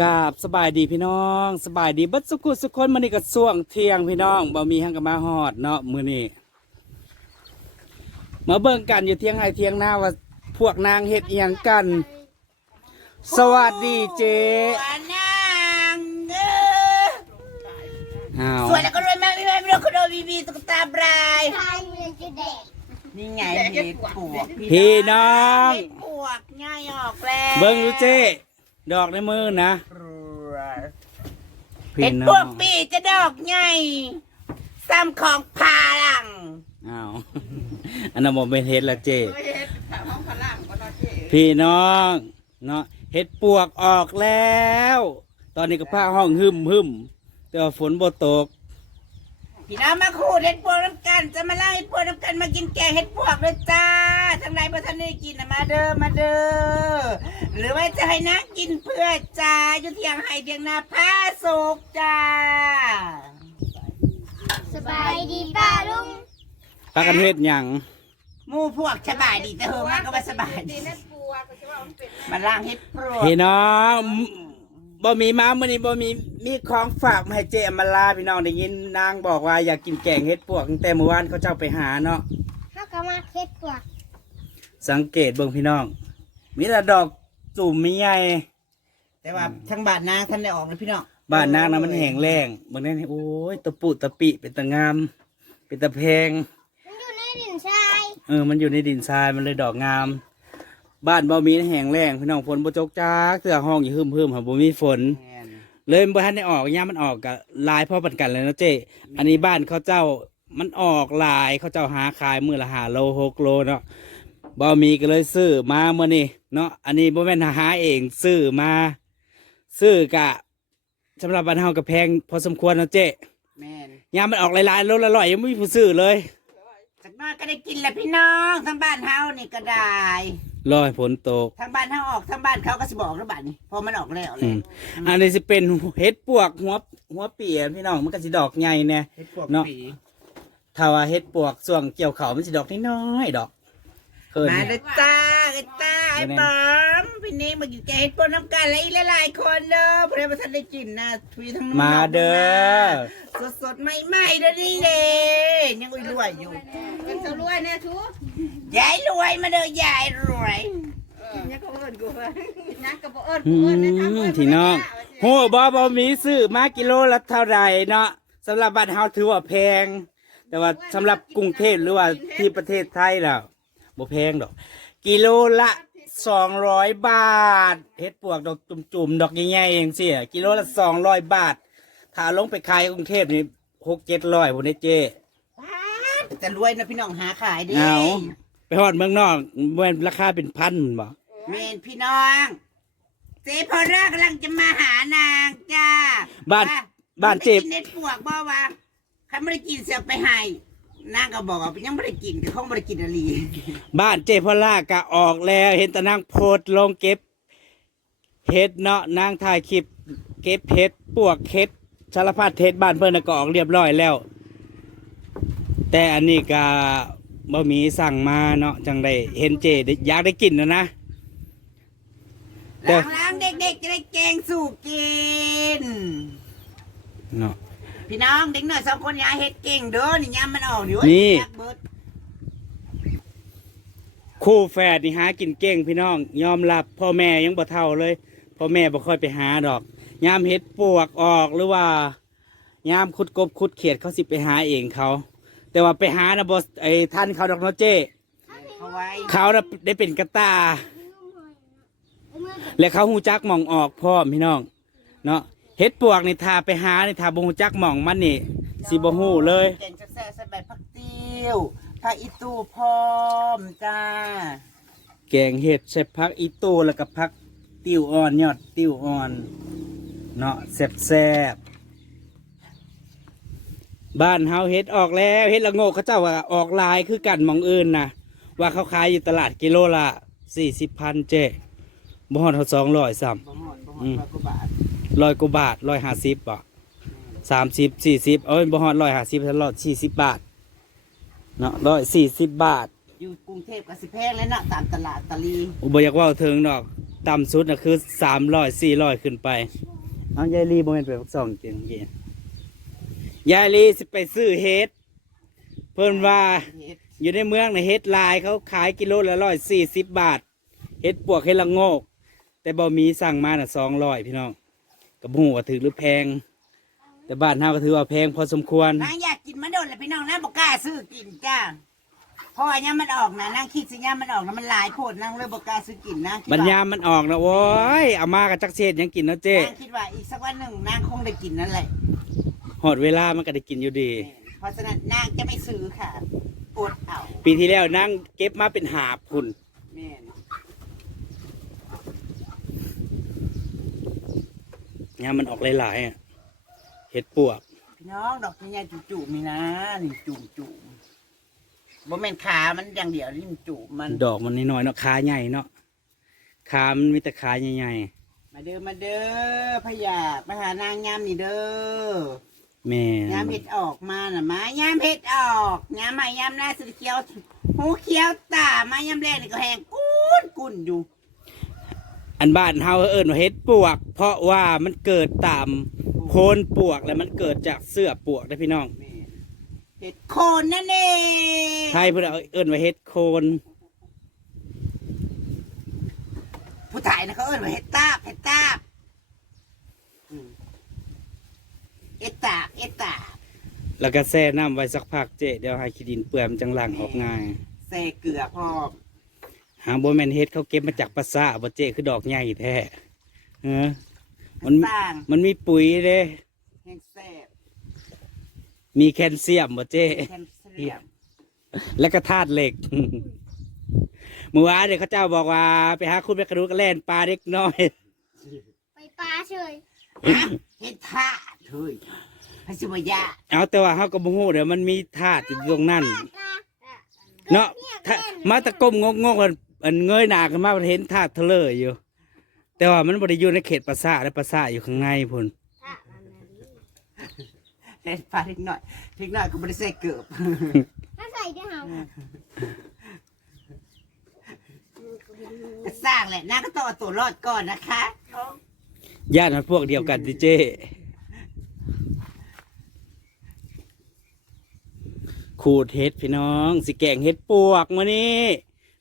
กราบสบายดีพี่น้องสบายดีเบัดสุกุสุกคนมื้อนี้ก็ช่วงเที่ยงพี่น้องบ่มีหังกับมาฮอดเนาะมื้อนี้มาเบิ่งกันอยู่เที่ยงไห้เที่ยงหน้าว่าพวกนางเฮ็ดอีหยังกัน สวัสดีเจ๊สวยนางเอออ้าวสวยแล้วก็รวยมากไม่ไม่ไม่ต้องคโดบีบีตุ๊กตาบรายนี่ไงเห็ดปวกพี่น้องเห็ดปวกง่ายออกแล้วเบิ่งดูเจ๊ ดอกในมือนะเห็พี่ดน้ปอวกงปีจะดอกใหญ่ซ้ำของพาลังอ้าวอันนั้นบ่เป็นเฮ็ดละเจ๊พี่น้องเนาะเห็ดปวกออกแล้ว ตอนนี้ก็ผ้าห้องหึมหึมแต่ว่าฝนบ่ตก พี่น้องมาขูดเห็ดปวกน้ำกัน จะมาล่างเห็ดปวกน้ำกันมากินแกงเห็ดปวกเลยจ้าทั้งหลายพ่ท่านได้กินนะมาเด้อมาเด้อหรือว่าจะให้นักกินเพื่อจ้าอยู่เที่ยงไห้เที่ยงนาผ้าสุกจ้าสบายดีป้าลุงปากันเฮ็ดหยังหมู่พวกสบายดีแต่เฮอมากก็ว่าสบายดีมาล่างเฮ็ดปลวก พี่น้อง บ่มีมามื้อนี้บ่มีมีของฝากมาให้เจอมาลาพี่น้องได้ยินนางบอกว่าอยากกินแกงเห็ดปวกตั้งแต่เมื่อวานเขาเจ้าไปหาเนาะข้าวกะมาเค็ดปวกสังเกตเบิ่งพี่น้อง มีแต่ดอกจุ่มมีใหญ่แต่ว่าทั้งบาทนางท่านได้ออกเลยพี่น้องบ้านนางน่ะมันแห้งแล้งเบิ่งได้นี่โอ้ยตะปุตะปิเป็นตะงาม เป็นตะแพงมันอยู่ในดินทรายเออมันอยู่ในดินทรายมันเลยดอกงาม บ้านบ่มีแห้งแล้งพี่น้องฝนบ่ตกจักเสื้อห้องอยู่หึมๆหาบ่มีฝนเลยบ่ทันได้ออกยามมันออกก็หลายพอปันกันเลยนะเจ้อันนี้บ้านเขาเจ้ามันออกหลายเขาเจ้าหาขายมื้อละ5โล6โลเนาะบ่มีก็เลยซื้อมามื้อนี้เนาะอันนี้บ่แม่นหาเองซื้อมา ซื้อกะสำหรับบ้านเฮาก็แพงพอสมควรเนาะเจ้แม่นยามมันออกหลายๆโลละร้อยยังไม่มีผู้ซื้อเลยสักหน้อยก็ได้กินแหละพี่น้องทั้งบ้านเฮานี่ก็ได้ รอยฝนตกทั้งบ้านเฮาออกทั้งบ้านเขาก็สิบอกแล้วบัดนี้พอมันออกแล้วเลอืยม อันนี้สิเป็นเห็ดปวกหัวหัวเปียพี่น้องมันก็สิดอกใหญ่แน่ เฮ็ดปวกเนาะ ปีถ้าว่าเห็ดปวกส่วงเกี่ยวเขามันสิดอกน้อยๆดอก เคินมาเนี่ยเลยจ้าไอ้จ้าไอ้บอมพี่นี่มากินแกงเฮ็ดปวกน้ำกันและอีกหลายๆคนเด้อเพื่อนมาทันได้กินนะทุยทั้งน้ำมาเด้อสดๆใหม่ๆเด้อนี่เด้ยังรวยๆอยู่เป็นจะรวยเนี่ยชูยายรวยมาเด้อยายรวยเนี่ยก็เอิญกูเลยนักกับบ่เอิญอืกูเอิญเนี่ยทำมเอิญพี่น้องโหบ่บ่มีซื้อมากิโลละเท่าไหร่เนาะสำหรับบ้านเฮาถือว่าแพง แต่ว่าสำหรับกรุงเทพหรือว่าที่ประเทศไทยแล้ว บ่แพงดอก กิโลละสองร้อยบาทเฮ็ดปวกดอกจุ่มๆดอกใหญ่ๆเองเสียกิโลละสองร้อยบาท ถ้าลงไปขายกรุงเทพนี่หกเจ็ดร้อยพุ่นเด้เจ้จะรวยนะพี่น้องหาขายดิเอาไปฮอดเมืองนอกแม่นราคาเป็นพันบ่เมนพี่น้องเจ๊พอร่ากำลังจะมาหานางจ้าบ้านว่บ้านเจ็บได้กินเน็ตปวกบ่วะใครไม่ได้กินเสียไปให้ นางก็บอกว่ายังไม่ได้กินก็คงไม่ได้กินอะไรบ้านเจพอล่ากะออกแล้ว เห็นแต่นางโพดลงเก็บเห็ดเนาะนางถ่ายคลิป เก็บเห็ดปวกเห็ดสารพัดเห็ดบ้านเพิ่นน่ะก็ออกเรียบร้อยแล้ว แต่อันนี้ก็บ่มีสั่งมาเนาะจังได้เห็นเจได้อยากได้กินนะนะ เด้อ ล้างๆเด็กๆจะได้แกงสู่กิน เนาะ พี่น้องเด็กหน่อยสองคนอยาเฮ็ดเก่งเด้อนี่ยามมันออกอยู่นี่อยากเบิดคู่แฝดนี่หากินเก่งพี่น้อง ยอมรับพ่อแม่ยังบ่เท่าเลยพ่อแม่บ่ค่อยไปหาดอกยามเห็ดปวกออกหรือว่ายามขุดกบขุดเขียดเขาสิไปหาเองเขา แต่ว่าไปหานะบอไอ้ท่านเขาดอกเนาะเจ้เขาไว้เขาน่ะได้เป็นกระตา และเขาหูจักหมองออกพร้อมพี่น้อง เนาะ เห็ดปวกนี่ทาไปหานี่ทาบ่หูจักหมองมันนี่สิบ่ฮู้เลยแกงจะแซ่บใส่ใบผักติ้วผักอีตูพร้อมจ้า แกงเห็ดใส่พักอีตูแล้วก็พักติ้วอ่อนยอดติ้วอ่อนเนาะแซ่บๆบ้านเฮาเห็ดออกแล้วเห็ดละโงกเขาเจ้าว่าออกหลายคือกันหมองอื่นนะว่าเขาขายอยู่ตลาดกิโลละสี่สิบพันเจ๊บ่ฮอดเขาสองร้อยสามบ่หอดบ่หออืดมร้อยกว่าบาท ร้อยกว่าบาทร้อยห้าสิบบ่สามสิบสี่สิบเอ้ยบ่ฮอดร้อยห้าสิบร้อยสี่สิบบาทเนาะร้อยสี่สิบบาท อยู่กรุงเทพก็สิแพงแล้วเนาะตามตลาดตะลีอุบอยากเว่าถึงดอกต่ำสุดนะคือสามร้อยสี่ร้อยขึ้นไปเอายายลีโมเมนต์ไปสองเกียงเกียงยายลีสิไปซื้อเฮ็ดเพิ่นว่าอยู่ในเมืองในะเฮ็ดลายเขาขายกิโลละร้อยสี่สิบบาท เฮ็ดปวกเฮ็ดละโงก แต่บ่มีสั่งมาน่ะสองร้อยพี่น้อง กับหูว่าถือหรือแพง แต่บ้านเฮาก็ถือว่าแพงพอสมควรนางอยากกินมะโดนแหละพี่น้องนะบอกกล้าซื้อกินจ้าเพราะอันนี้มันออกนะนางคิดสิเนี่ยมันออกนะมันหลายโพดนางเลยบอกกล้าซื้อกินนะคิดบัญว่าญามมันออกนะโว้ยเอามากับจักเศษยังกินนะเจ๊นางคิดว่าอีกสักวันหนึ่งนางคงได้กินนั่นแหละหอดเวลามันก็ได้กินอยู่ดี เพราะฉะนั้นนางจะไม่ซื้อค่ะอดเอาปีที่แล้วนั่งเก็บมาเป็นหาบคุณ แม่น ยามมันออกหลายๆอะเห็ดปวก พี่น้องดอกใหญ่ๆจุ่มๆนี่นะนี่จุ่มๆบ่แม่นขามันอย่างเดียวนี่มันจุ่มมัน ดอกมันน้อยๆเนาะขาใหญ่เนาะขามันมีแต่ขาใหญ่มาเด้อมาเด้อพะยามาหานางยามนี่เด้อๆแม่ยามเห็ดออกมาน่ะมายามเห็ดออกยามใหม่ยามหน้าสีเขียวหูเขียวตามายามแรกนี่ก็แห้งกุนกุนอยู่ อันบ้านเฮาเอิ้นว่าเห็ดปวก เพราะว่ามันเกิดตามโคนปวกแล้วมันเกิดจากเสื้อปวกนะพี่น้องแม่เห็ดโคนนั่นเองไทยเพิ่นเอาเอิ้นว่าเห็ดโคนผู้ถ่ายนะเขาเอิ้นว่าเห็ดตาบเห็ดตาบอืมเอ็ดตาบเอ็ดตาบแล้วก็แช่น้ำไว้สักพักเจ๊เดี๋ยวให้ขี้ดินเปื่อยมันจังหลังออกง่าย ใส่เกลือพร้อม หาบ่แม่นเฮ็ดเขาเก็บมาจากปลาซ่าบ่เจ๊คือดอกใหญ่แท้เออมันสร้างมันมีปุ๋ยเด้แห้งแซ่บมีแคลเซียมบ่เจ๊แคลเซียมแล้วก็ธาตุเหล็ก เมื่อวานเนี่ยเขาเจ้าบอกว่า ไปหาคุณไปกระดูกกระแล่นปลาเล็กน้อย ไปปลาเฉยฮะเห็ดทาดเฮ้ยพระสิบยาเอาแต่ว่าเฮาก็บ่ฮู้เดี๋ยวมันมีธาตุอยู่ตรงนั้นปลาเนาะถ้ามาตะกมงกงกอัน อันเงยหน้าขึ้นมาเห็นธาตุทะเลอยู่ แต่ว่ามันบ่ได้อยู่ในเขตปราสาทและปราสาทอยู่ข้างในพุ่นเล่นปลาเล็กหน่อยเล็กหน่อยก็ไม่ได้ใส่เกลือถ้าใส่ได้เหรอก็สร้างแหละนางก็ต้องเอาตัวรอดก่อนนะคะญาติมันพวกเดียวกันติเจขูดเห็ดพี่น้อง สิแกงเห็ดปวกมานี่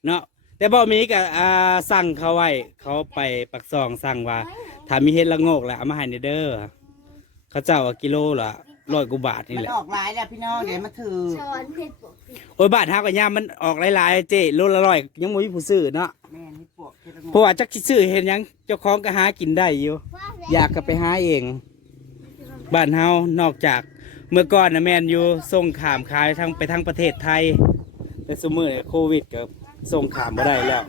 เนาะ แต่บ่มีก็อ่าสั่งเขาไว้เขาไปปักซองสั่งว่าถ้ามีเห็ดละโงกแล้วเอามาให้ในเด้อเขาเจ้าว่ากิโลละร้อยกว่าบาทนี่มันแหละ ออกหลายแล้วพี่น้องเดี๋ยวมาถือช้อนเผ็ดปกติโอ้ยบาทห้ากับยามมันออกหลายๆเจโลละร้อยยังบ่มีผู้ซื้อเนาะแม่นี่ปวกเห็ดละโงเพราะว่าจักสิซื้อเห็นหยังเจ้าของก็หากินได้อยู่ ว่าแล้วอยากก็ไปหาเอง บ้านเฮานอกจากเมื่อก่อนนะแมนอยู่ส่งขามขายทั้งไปทั้งประเทศไทย แต่สมือนี้โควิดก็ ส่งขามมาได้แล้ว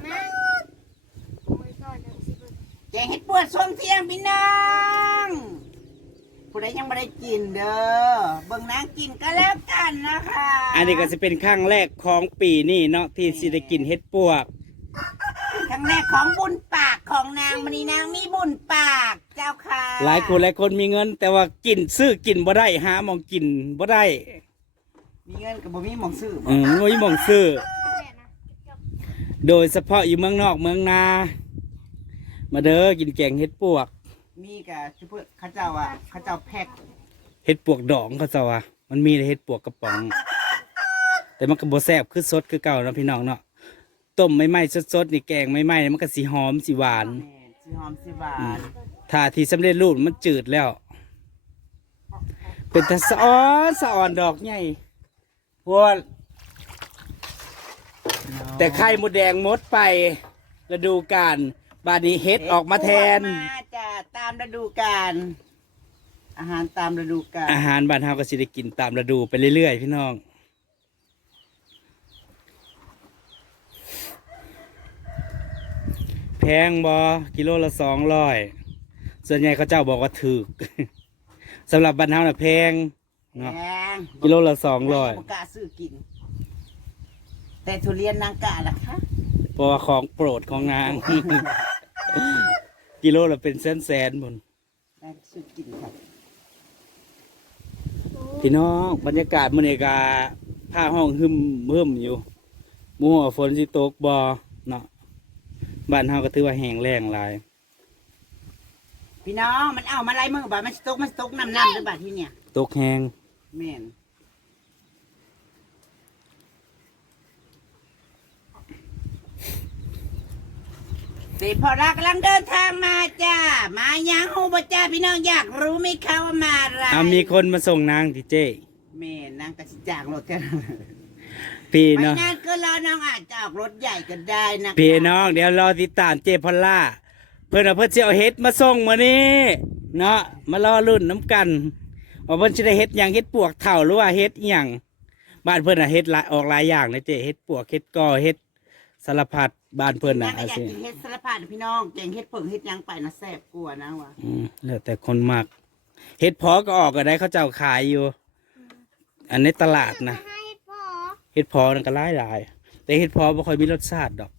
แกงเห็ดปวดช่วงเที่ยงพี่น้องผู้ใดยังไม่ได้กินเด้อเบิ่งนางกินก็แล้วกันนะคะอันนี้ก็จะเป็นครั้งแรกของปีนี้เนาะที่สิได้กินเฮ็ดปวกครั้งแรกของบุญปากของนางมณีนางมีบุญปากเจ้าค่ะ หลายคนหลายคนมีเงิน แต่ว่ากินซื้อกินบ่ได้หาหมองกินบ่ได้ มีเงินกับบ่มีหมองซื้อบ่อืมบ่มีหมองซื้อ โดยเฉพาะอยู่เมืองนอกเมืองนา มาเด้อกินแกงเฮ็ดปวก มีกับชุบเขาเจ้าอะเขาเจ้าแพ็คเฮ็ดปวกดองเขาจะว่ามันมีแต่เฮ็ดปวกกระป๋อง แต่มันก็บ่แซ่บคือสดคือเก่าเนาะพี่น้องเนาะต้มไม่ไหม้สดๆนี่แกงไม่ไหม้มันก็สีหอมสีหวาน แม่สิหอมสิหวานถ้าที่สำเร็จรูปมันจืดแล้ว เป็นตะสะอ้อนสะอ่อนดอกใหญ่พวก แต่ไข่มดแดงหมดไปฤดูกาลบาดนี้เฮ็ดออกมาแทน มาจ้ะตามฤดูกาลอาหารตามฤดูกาลอาหารบ้านเฮาก็สิได้กินตามฤดูไปเรื่อยๆพี่น้อง แพงบอกิโลละสองร้อยส่วนใหญ่เขาเจ้าบอกว่าถูก สำหรับบ้านเฮาน่ะแพงเนาะแพงกิโลละสองร้อย บ่กล้าซื้อกิน แต่ทุเรียนนางกะล่ะคะ เพราะว่าของโปรดของนาง กิโลละเป็นแสนแสนๆบนนางซื้อกินค่ะพี่น้องบรรยากาศมื้อนี้ก็ผ้าห้องหึมหึมอยู่หมู่ว่าฝนสิตกบ่เนาะบ้านเฮาก็ถือว่าแห้งแล้งหลาย พี่น้องมันเอามาไล่มือบ่ามันสตกมันสตกน้ำน้ำหรือบ่าที่เนี่ย ตกแห้งแม่น สิพอรักกำลังเดินทางมาจ้า มายังฮูบ่จ้าพี่น้องอยากรู้ไหมคะว่ามาอะไรอะมีคนมาส่งนางที่เจ้แม่นางกระสิจากรถกันพี่ไม่เนาะนานก็รอน้องอาจจะออกรถใหญ่ก็ได้นะคะพี่น้อง เดี๋ยวรอติดตามเจพอลล่า เพื่อนเอาเพื่อนจะเอาเฮ็ดมาส่งมานี่เนาะมารอรุ่นน้ำกันว่าเพื่อนจะได้เฮ็ดหยังเฮ็ดปวกเถ่าหรือว่าเฮ็ดอหย่างบ้านเพื่อนอะเฮ็ดหลายออกหลายอย่างเลยเจเฮ็ดปวกเฮ็ดกอเฮ็ดสารพัด บ้านเพื่อนนาน่ะงก็อาอยากสิกินเฮ็ดสารพัดพี่น้องแกงเฮ็ดเผิงเฮ็ดหยังไปนะแซ่บกลัวนะวะอืมแล้วแต่คนมากเฮ็ดพอก็ออกก็ได้เขาเจ้าขายอยู่ อันในตลาดนะให้พ่อเฮ็ดพอนั่นก็หลายหลายๆแต่เฮ็ดพอบ่ค่อยมีรสชาติดอก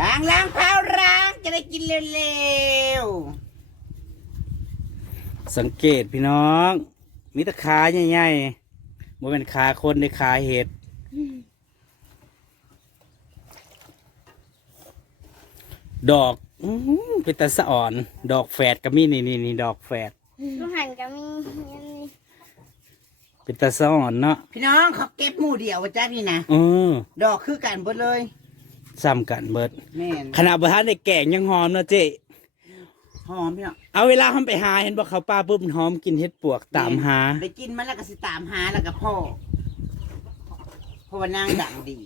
ล้างล้างเท้าล้างจะได้กินเร็วสังเกตพี่น้อง มีแต่ขาใหญ่ๆบ่เป็นขาคนในขาเห็ด ดอกอื้อหือเป็นตาสะอ่อน ดอกแฝดก็มีนี่นี่นี่ดอกแฝดลูกหันก็มีอันนี้เป็นตาสะอ่อนเนาะๆพี่น้องเขาเก็บหมู่เดียววะจ้าพี่นะเออดอกคือกันหมดเลยซ้ำกันเบิดแม่นขนาดบ่ทันได้แกงยังหอมเนาะเจ๊หอมพี่น้องเอาเวลาทำไปหาเห็นบ่เขาป้าปุ๊บมันหอมกินเห็ดปวกตามหา ได้กินมันแล้วก็สิตามหาแล้วก็พ่อเพราะว่านางดังดี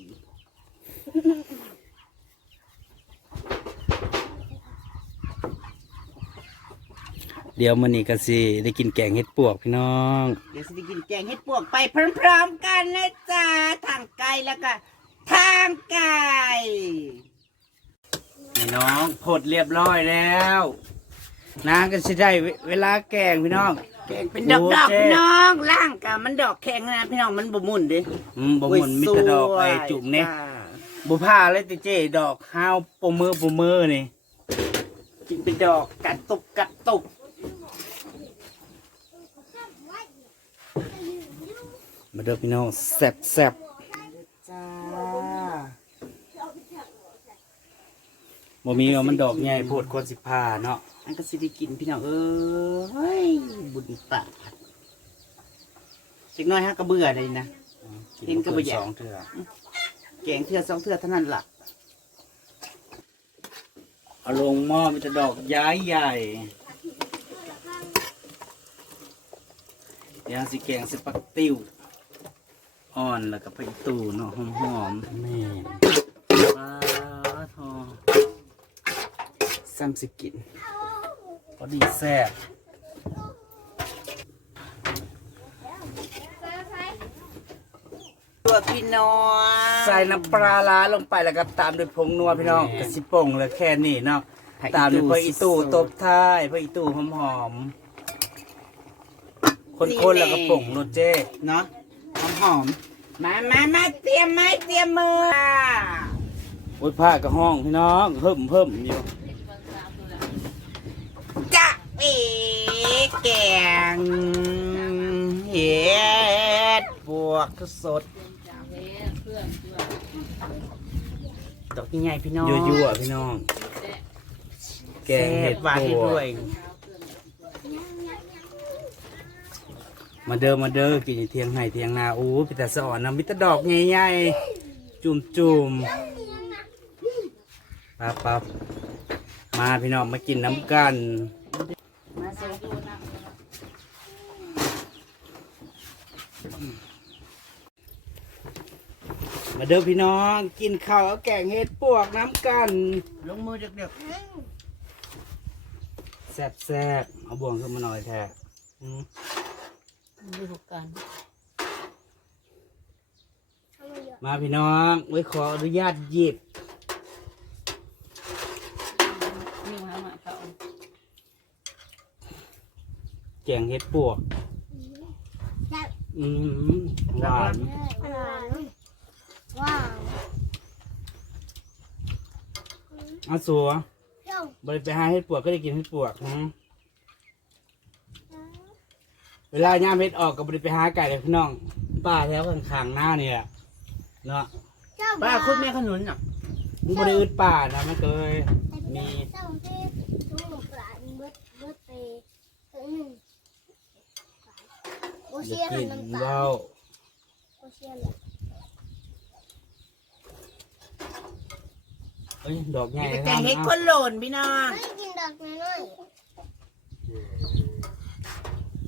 เดี๋ยวมื้อนี้ก็สิได้กินแกงเห็ดปวกพี่น้อง เดี๋ยวสิได้กินแกงเฮ็ดปวกไปพร้อมๆกันนะจ๊ะทางไกลแล้วก็ทางไกลพี่น้องผดเรียบร้อยแล้วนางก็สิได้เวเวลาแกงพี่น้อง แกงเป็นดอกๆพี่น้องล่างกะมันดอกแข็งนะพี่น้องมันบ่มุนเด้อืมบ่หมุนมีแต่ดอกไอ้จุ่มเนี่ยจ้าบุพาเลยติเจดอกห้าวปมมือปมมือนี่กินเป็นดอกกัดตุกกัดตุก มาเด้อพี่น้องแซ่บแซ่บจ้าบ่มีว่ามันดอกใหญ่โพดควรสิพาเนาะอันก็สิได้กินพี่น้องเอ้ยบุญปากจักหน้อยฮะก็เบื่อเลยนะเห็นก็บ่อยากสองเถื่อแกงเทือสองเทือเท่านั้นล่ะเอาลงหม้อมีแต่ดอกย้ายใหญ่เดี๋ยวสิแกงสิปักติ้ว อ่อนแล้วก็ไปตู่เนาะหอมๆแม่ปลาทอซ้ำสิกินพอดีแซ่บตัวพี่น้องใส่น้ำปลาร้าลงไปแล้วก็ตามด้วยผงนัวพี่น้องกระสิป่งเลยแค่นี้เนาะตามด้วยพออีตู่ตบท้ายพออีตู่หอมหอมๆคนๆแล้วก็ป่งรสเจ้เนาะ หอมหอมๆมามามาเตรียมไม้เตรียมมือโอ้ยผ้ากับห้องพี่น้องเพิ่มเพิ่มอยู่จะเอ๋แกงเห็ดบวกสดดอกใหญ่ๆพี่น้องยั่วๆพี่น้อง แกงเห็ดหวานปให้วด้วยก มาเด้อมาเด้อกินอยู่เทียงไห้เทียงนาโอ้พิตาสอนนะมิตรดอกใหญ่ๆจุ่มจุ่มๆปั๊บปั๊บมาพี่น้องมากินน้ำกันมาสิมาเด้อพี่น้องกินข้าวเอาแกงเห็ดปวกน้ำกัน ลงมือเด็กแซ่บแซ่บเอาบ่วงขึ้นมาหน่อยแท้ อืมดูกันทำไมเยอะมาพี่น้องไว้ขออนุญาตหยิบนี่มาหมาเขาแกงเห็ดปวกจับอืมหวานหวานว้าวเอาสัวเจ้าบริไปหาเห็ดปวกก็ได้กินเห็ดปวกนะ เวลาย่ามเห็ดออกก็บริไปหาไก่เลยพี่น้อง ป้าแถวข้างๆหน้านี่แหละเนาะเจ้าป้าคุณแม่ขนุนอะมึงบ่ได้อึดป่านะมันเคยมีเจ้าเทพทุ่งหมูปลาเบิดเบิดไปถึงหนึ่งโออเชียย่านกินน้ำตาเหล้าลโอเชียนเลยเอ้ยดอกใหญ่แต่งเฮ็ดคนโหลนพี่น้องไม่กินดอกน้อย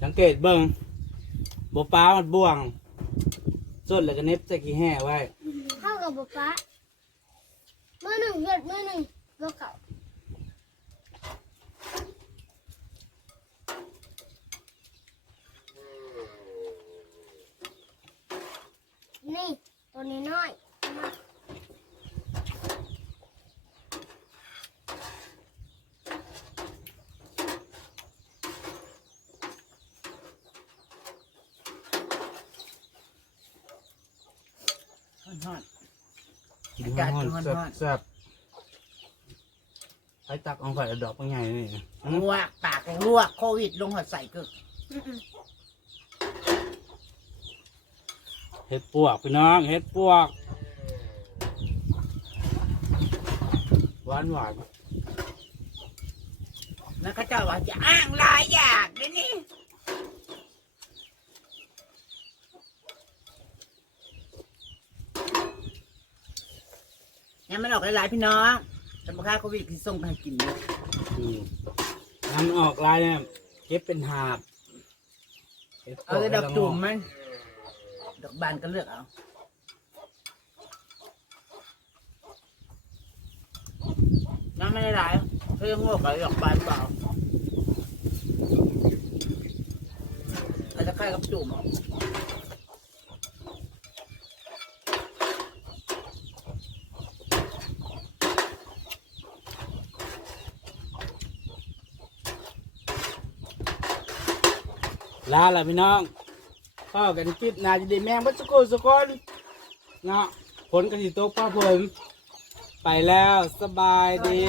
สังเกตเบิ่งบ่ป้ามันบ่วงสดแล้วก็เน็บใส่ขี้แห่ไว้ เข้ากับบุปผามือหนึ่งหรือดมือหนึ่งโลกเก่านี่ตัวนี้น้อยๆมา ฮอด กิน อากาศฮ้อนร้อนๆร้อนแซ่บๆไปตักเอาไข่ดอกบางใหญ่นี่ๆลวกปากลวกโควิดลงหอดใส่กึกเฮ็ดปวกพี่น้องเฮ็ดปวกหวานหวานแล้วเขาเจ้าว่าจะอ้างหลายอยากเด้นี่ ยังไม่ออกหลายๆพี่น้องแต่บุค่าโควิดพี่ส่งไปให้กินอยู่อืมน้ำออกลายเนี่ยเก็บเป็นหาบฮ็ปวเอาแต่ดอกให้ละงจุ่มมันดอกบานก็เลือกเอาน้ำไม่ได้หลายเพื่อหัวกับดอกบานเปล่าอาจจะคล้ายกับจุ่มๆ ลาละพี่น้องพ่อกันคลิปหนาจะได้แมงบัสกุลสกุลเนาะผลกันสิตกป้าผมไปแล้วสบายดี